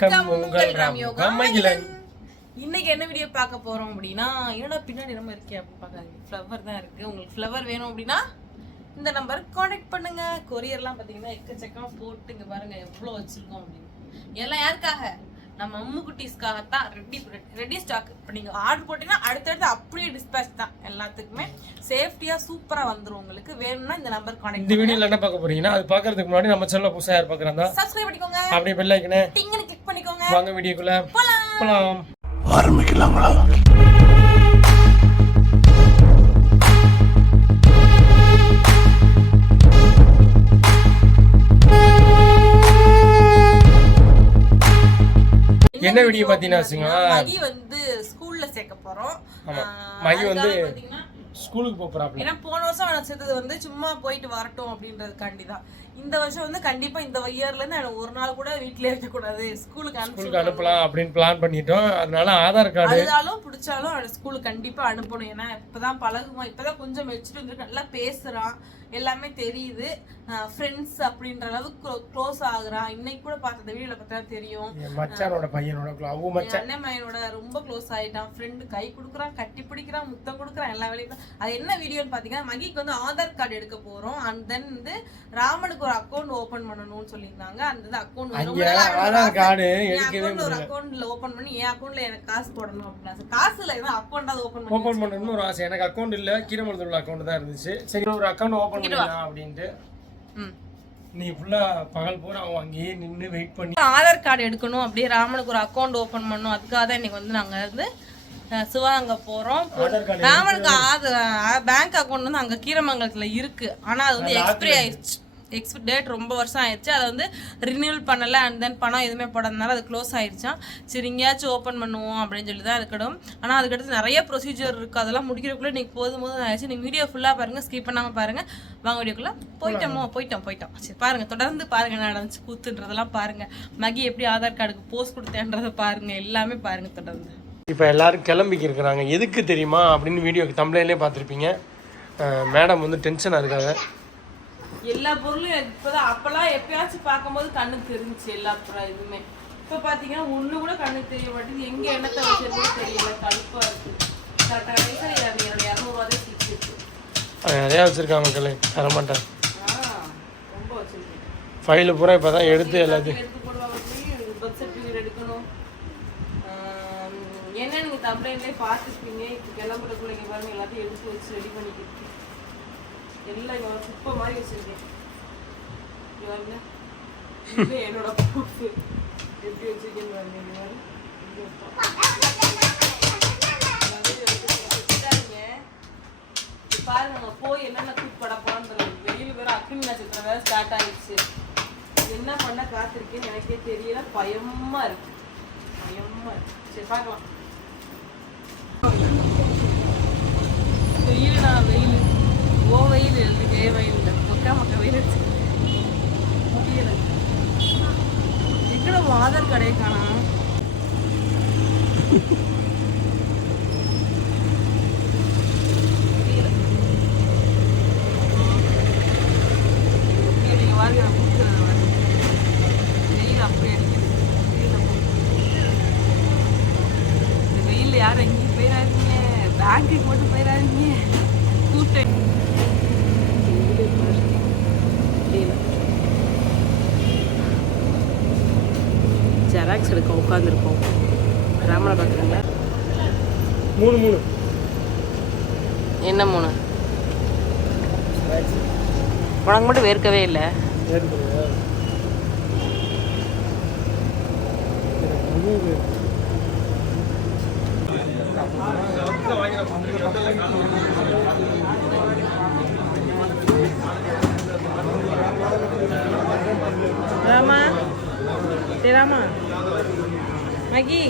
வணக்கம். உங்கள் ராம் மகிழன். இன்னைக்கு என்ன வீடியோ பார்க்க போறோம் அப்படின்னா என்னடா பின்னாடி நம்ம இருக்கே அப்படின்னு பார்க்காதீங்க. ஃப்ளவர் தான் இருக்கு. உங்களுக்கு ஃப்ளவர் வேணும் அப்படின்னா இந்த நம்பர் காண்டாக்ட் பண்ணுங்க. கொரியர்லாம் பார்த்தீங்கன்னா எக்கச்சக்கமா போட்டு இங்க பாருங்க எவ்வளோ வச்சிருக்கோம் அப்படின்னு. எல்லாம் யாருக்காக? நம்ம அம்மு குட்டீஸ்க்காகத்தான் ரெடி ரெடி ஸ்டாக் இப்போ நீங்கள் ஆர்டர் போட்டீங்கன்னா அடுத்தடுத்து அப்படியே டிஸ்பேச் தான் எல்லாத்துக்குமே. சேஃப்டியாக சூப்பராக வந்துடும் உங்களுக்கு. வேணும்னா இந்த நம்பர் காண்டாக்ட் இந்த வீடியோல என்ன பார்க்க போறீங்கன்னா அது பார்க்கறதுக்கு முன்னாடி நம்ம சேனல் புதுசா யார் பார்க்கறாங்க சப்ஸ்கிரைப் பண்ணிக்கோங்க. அப்படியே பெல் ஐக்கனே டிங்கன்னு கிளிக் பண்ணிக்கோங்க. வாங்க வீடியோக்குள்ள போலாம். போலாம். ஆரம்பிக்கலாங்களா? என்ன வீடியோ பார்த்தீங்கன்னா. மகி வந்து ஸ்கூல்ல சேர்க்க போறோம். மகி வந்து- ஸ்கூலுக்கு போறாப்ல. ஏன்னா போன வருஷம் அவனை சேர்த்தது வந்து சும்மா போயிட்டு வரட்டும் அப்படின்றதுக்காண்டி தான். இந்த வருஷம் வந்து கண்டிப்பா இந்த இயர்ல இருந்து ஒரு நாள் கூட வீட்லயே வைக்க கூடாது ஸ்கூலுக்கு ஸ்கூலுக்கு அனுப்பலாம் அப்படின்னு பிளான் பண்ணிட்டோம். அதனால ஆதார் கார்டு அழுதாலும் பிடிச்சாலும் அவனை ஸ்கூலுக்கு கண்டிப்பா அனுப்பணும். ஏன்னா இப்பதான் பழகுமா இப்பதான் கொஞ்சம் மெச்சுட்டு வந்து நல்லா பேசுறான். எல்லாமே தெரியுது. ஃப்ரெண்ட்ஸ் அப்படின்ற அளவுக்கு க்ளோஸ் ஆகுறான் இன்னைக்கு கூட பார்த்த வீடியோல பார்த்தா தெரியும். மச்சானோட பையனோட அவு என் மச்சான் அண்ணன் பையனோட ரொம்ப க்ளோஸ் ஆயிட்டான். ஃப்ரெண்டு கை கொடுக்குறான் கட்டி பிடிக்கிறான் முத்தம் கொடுக்குறான் எல்லா வேலையும். அது என்ன வீடியோன்னு பாத்தீங்கன்னா மகிக்கு வந்து ஆதார் கார்டு எடுக்க போறோம். அண்ட் தென் வந்து ராமனுக்கு ஒரு அக்கௌண்ட் ஓபன் பண்ணணும்னு சொல்லியிருந்தாங்க. அந்த அக்கௌண்ட் ஆதார் கார்டு எடுக்கவே ஒரு அக்கௌண்ட்ல ஓபன் பண்ணி என் அக்கௌண்ட்ல எனக்கு காசு போடணும் அப்படின்னா காசு இல்ல ஏன்னா அக்கௌண்ட் அது ஓபன் பண்ணி ஓபன் பண்ணணும்னு ஒரு ஆசை. எனக்கு அக்கௌண்ட் இல்ல. கீரமலத்தூர்ல அக்கௌண்ட் தான் இருந்துச்சு. சரி ஒரு அக்கௌண்ட் ஓபன் பண்ணிடலாம் அப்படின்ட்டு. நீ ஃபுல்லா பகல் பூரா அவன் அங்கேயே நின்னு வெயிட் பண்ணி ஆதார் கார்டு எடுக்கணும். அப்படியே ராமனுக்கு ஒரு அக்கௌண்ட் ஓபன் பண்ணணும். அதுக்காக தான் இன்னைக்கு வந்து நாங்க வந்து சிவகங்கை கார்டு ராமனுக்கு ஆதார் பேங்க் அக்கௌண்ட் வந்து அங்க கீரமங்கலத்துல இருக்கு. ஆனா அது வந்து எக்ஸ்பிரி ஆயிடுச்சு. எக்ஸ்பிரி டேட் ரொம்ப வருஷம் ஆயிடுச்சு. அதை வந்து ரினியூவல் பண்ணல. அண்ட் தென் பணம் எதுவுமே போடாதனால அது க்ளோஸ் ஆயிடுச்சான் சரி எங்கேயாச்சும் ஓப்பன் பண்ணுவோம் அப்படின்னு சொல்லி தான் இருக்கணும் ஆனால் அதுக்கடுத்து நிறைய ப்ரொசீஜர் இருக்குது அதெல்லாம் முடிக்கிறதுக்குள்ளே நீங்கள் போதும் போதும் ஆயிடுச்சு நீங்கள் வீடியோ ஃபுல்லாக பாருங்கள் ஸ்கிப் பண்ணாமல் பாருங்கள் வாங்க வீடியோக்குள்ளே போயிட்டோமோ? போயிட்டோம் போயிட்டோம். சரி பாருங்கள் தொடர்ந்து பாருங்கள் நடந்துச்சு. கூத்துன்றதெல்லாம் பாருங்கள் மகி எப்படி ஆதார் கார்டுக்கு போஸ்ட் கொடுத்தேன்றதை பாருங்கள் எல்லாமே பாருங்கள் தொடர்ந்து. இப்போ எல்லாரும் கிளம்பிக்கு இருக்கிறாங்க. எதுக்கு தெரியுமா அப்படின்னு வீடியோக்கு தமிழ்லேயே பார்த்துருப்பீங்க. மேடம் வந்து டென்ஷனாக இருக்காங்க. எல்லா பொருளும் இப்போதான் அப்பெல்லாம் எப்பயாச்சும் பார்க்கும்போது கண்ணுக்கு தெரிஞ்சுச்சு எல்லா பொருள் இதுவுமே. இப்போ பார்த்தீங்கன்னா ஒன்று கூட கண்ணுக்கு தெரிய மாட்டேங்குது. எங்கே எண்ணத்தை வச்சிருக்கோ தெரியல. கடுப்பாக இருக்கு. கரெக்டாக அது என்னோட இரநூறுவாதே சிரிச்சிருக்கு அஹ் நிறையா வச்சுருக்காங்க மக்களே. தரமாட்டேன் ரொம்ப வச்சிருக்கேன். ஃபைலு பூரா இப்போ தான் எடுத்து எல்லாத்தையும். எடுத்து போடுவாங்க பர்த் சர்டிஃபிகேட் எடுக்கணும். என்ன நீங்கள் தமிழ்லேயே பார்த்துருப்பீங்க. இப்போ கிளம்புறதுக்குள்ள இங்கே பாருங்க எல்லாத்தையும் எடுத்து வச்சு ரெடி பண்ணிக்கிட்டு எல்லாம் இங்கே குப்பை மாதிரி வச்சிருக்கேன் இங்க பாருங்க. என்னோட ப்ரூஃப் எப்படி வச்சிருக்கேன்னு பாருங்க இங்க போய் என்னென்ன தூக்கு பட போறான்னு தெரியல. வெயில் வேற அக்னி நட்சத்திரம் வேற ஸ்டார்ட் ஆயிடுச்சு. என்ன பண்ண காத்திருக்கேன்னு எனக்கே தெரியல. பயமா இருக்கு. பயமா இருக்கு. சரி பார்க்கலாம். வெயில்டா வெயில் ஓ வெயில். இருக்கு ஏ வெயில் இல்லை மக்கா இருக்கு. முடியல. ஆதார் கடையை முடியல. நீங்க வாங்க நான் கொடுக்குறது வெயில் அப்படியே இந்த யாரும் எங்கேயும் போயிடாதீங்க பேங்க்குக்கு மட்டும் போயிடாதீங்க கூட்டம் எடுக்க உட்காந்துருக்கோம் ராமனை பார்க்குறீங்களா மூணு மூணு. என்ன மூணு? உனக்கு மட்டும் வேர்க்கவே இல்லை. ராமா சரி ராமா மகி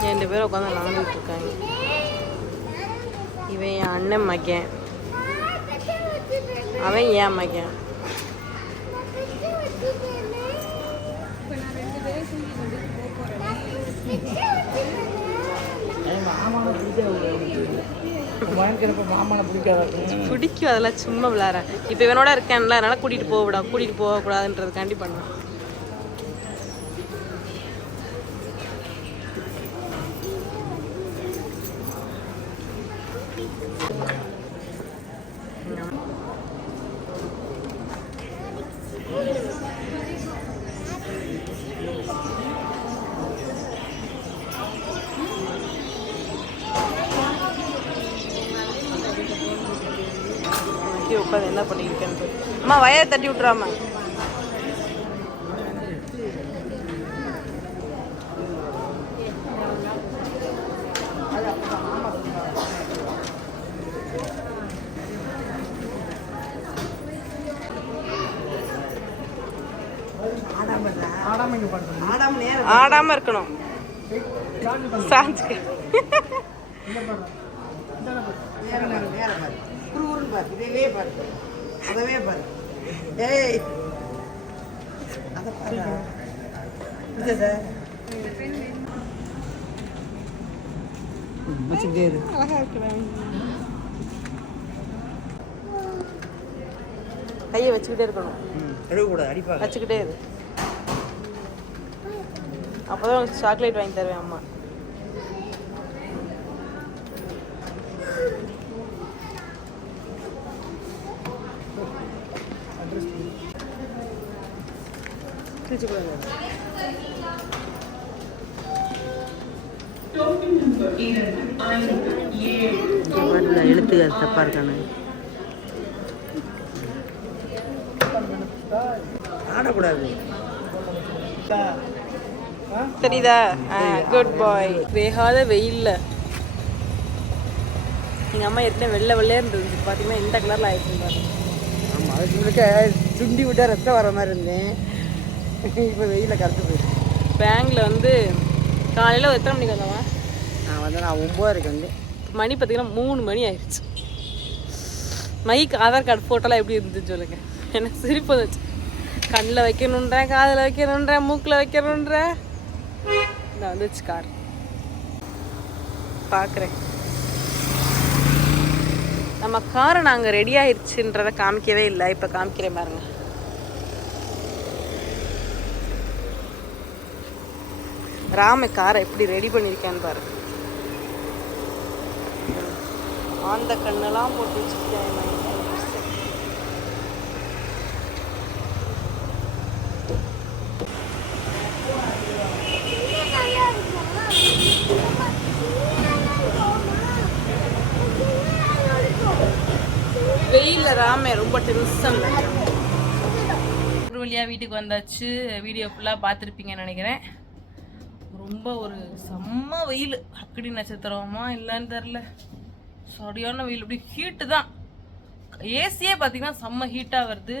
ரெண்டு பேரும் உட்காந்து விளாண்டுட்டு இருக்காங்க இவன் என் அண்ணன் மகன் அவன் ஏன் மகன் பிடிக்கும் அதெல்லாம் சும்மா விளாட்றேன் இப்போ இவனோட இருக்கேன்ல அதனால கூட்டிகிட்டு போக விடா கூட்டிகிட்டு போகக்கூடாதுன்றதுக்காண்டி உட்காந்து என்ன பண்ணியிருக்கேன்னு அம்மா வயரை தட்டி விட்றாம ஆடாம இருக்கணும். சாஞ்சுக்க. குறுகுறுன்னு பாரு. இதவே பாரு. அதவே பாரு. ஏய். அதை பாரு. இது சார் வச்சுக்கிட்டே இரு. அழகா இருக்கிறேன் கையை வச்சுக்கிட்டே இருக்கணும். வச்சுக்கிட்டே இரு. அப்போதான் உனக்கு சாக்லேட் வாங்கி தருவேன் அம்மா. கொடுங்க எழுத்து அது தப்பா இருக்கானு. ஆடக்கூடாது தெரியுதா? குட் பாய் வேகாத வெயில்ல. எங்க அம்மா ஏற்கனவே வெள்ளை வெள்ளையர்னு இருந்துச்சு. பார்த்தீங்கன்னா இந்த கலர்ல ஆயிடுச்சு பாருங்க. ஆமாம் அதுக்கு முழுக்க சுண்டி விட்டா ரத்தம் வர மாதிரி இருந்தேன். இப்போ வெயிலில் கருத்து போயிடுச்சு பேங்க்ல வந்து காலையில எத்தனை மணிக்கு வந்தவன்? நான் வந்து நான் ஒம்போதரைக்கு வந்து. மணி பார்த்தீங்கன்னா மூணு மணி ஆயிடுச்சு. மைக் ஆதார் கார்டு ஃபோட்டோலாம் எப்படி இருந்துச்சு சொல்லுங்க. எனக்கு சிரிப்பு வந்துச்சு கண்ணில் வைக்கணுன்றேன் காதில் வைக்கணுன்றேன் மூக்கில் வைக்கணுன்றேன் நான் வந்துச்சு கார். பார்க்குறேன் நம்ம காரை நாங்கள் ரெடி ஆயிடுச்சுன்றதை காமிக்கவே இல்லை. இப்போ காமிக்கிறேன் பாருங்க. ராம காரை எப்படி ரெடி பண்ணியிருக்கேன்னு பாரு. அந்த கண்ணெல்லாம் போட்டு வச்சுருக்கேன் வெயில ராமே ரொம்ப டென்ஷன் ஒரு வழியாக வீட்டுக்கு வந்தாச்சு. வீடியோ ஃபுல்லாக பார்த்துருப்பீங்கன்னு நினைக்கிறேன். ரொம்ப ஒரு செம்ம வெயில். அக்கடி நட்சத்திரமா இல்லைன்னு தெரில சரியான வெயில். அப்படி ஹீட்டு தான். ஏசியே பார்த்தீங்கன்னா செம்ம ஹீட்டாக வருது.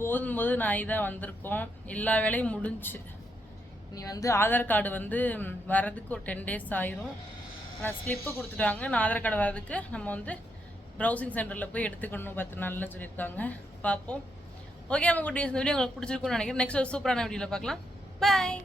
போதும்போது நான் தான் வந்திருக்கோம். எல்லா வேலையும் முடிஞ்சுச்சு நீ வந்து ஆதார் கார்டு வந்து வர்றதுக்கு ஒரு டென் டேஸ் ஆயிரும். ஆனால் ஸ்லிப்பு கொடுத்துட்டாங்க. நான் ஆதார் கார்டு வர்றதுக்கு நம்ம வந்து ப்ரௌசிங் சென்டரில் போய் எடுத்துக்கணும் பத்து நாளில் சொல்லியிருக்காங்க. பார்ப்போம். ஓகே நம்ம குட்டீஸ் இந்த வீடியோ உங்களுக்கு பிடிச்சிருக்கும்னு நினைக்கிறேன். நெக்ஸ்ட் ஒரு சூப்பரான வீடியோவில் பார்க்கலாம். பாய்